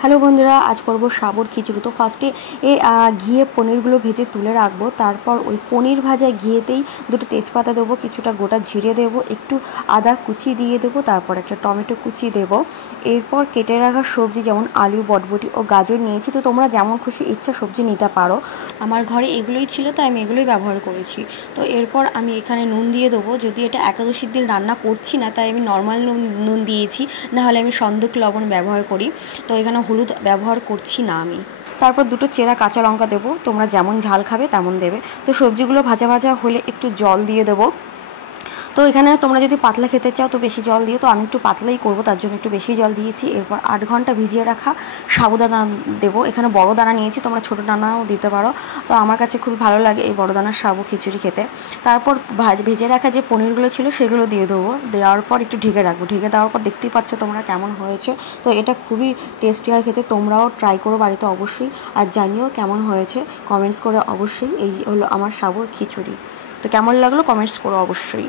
Hello বন্ধুরা, আজ করব সাবুর খিচুড়ি। তো ফার্স্টে ঘিয়ে পনিরগুলো ভেজে তুলে রাখবো। তারপর ওই পনির ভাজা ঘিয়েতেই দুটো তেজপাতা দেবো, কিছুটা গোটা জিরে দেবো, একটু আদা কুচি দিয়ে দেবো, তারপর একটা টমেটো কুচি দেবো। এরপর কেটে রাখা সবজি যেমন আলু, বটবটি ও গাজর নিয়েছি। তো তোমরা যেমন খুশি ইচ্ছা সবজি নিতে পারো। আমার ঘরে এগুলোই ছিল তাই আমি এগুলোই ব্যবহার করেছি। তো এরপর আমি এখানে নুন দিয়ে দেবো। যদি এটা একাদশীর দিন রান্না করছি না তাই আমি নর্মাল নুন দিয়েছি, নাহলে আমি সন্দক লবণ ব্যবহার করি। তো এখানে হলুদ ব্যবহার করছি না আমি। তারপর দুটো চেরা কাঁচা লঙ্কা দেবো, তোমরা যেমন ঝাল খাবে তেমন দেবে। তো সবজিগুলো ভাজা ভাজা হলে একটু জল দিয়ে দেবো। তো এখানে তোমরা যদি পাতলা খেতে চাও তো বেশি জল দিও, তো আমি একটু পাতলাই করবো, তার জন্য একটু বেশি জল দিয়েছি। এরপর 8 ঘন্টা ভিজিয়ে রাখা সাবুদানা দেবো। এখানে বড় দানা নিয়েছি, তোমরা ছোটো দানাও দিতে পারো। তো আমার কাছে খুবই ভালো লাগে এই বড় দানার সাবু খিচুড়ি খেতে। তারপর ভেজে রাখা যে পনিরগুলো ছিল সেগুলো দিয়ে দেবো। দেওয়ার পর একটু ঢেকে রাখবো। ঢেকে দেওয়ার পর দেখতেই পাচ্ছ তোমরা কেমন হয়েছে। তো এটা খুবই টেস্টি হয় খেতে, তোমরাও ট্রাই করো বাড়িতে অবশ্যই, আর জানিও কেমন হয়েছে কমেন্টস করে অবশ্যই। এই হলো আমার সাবুর খিচুড়ি। তো কেমন লাগলো কমেন্টস করো অবশ্যই।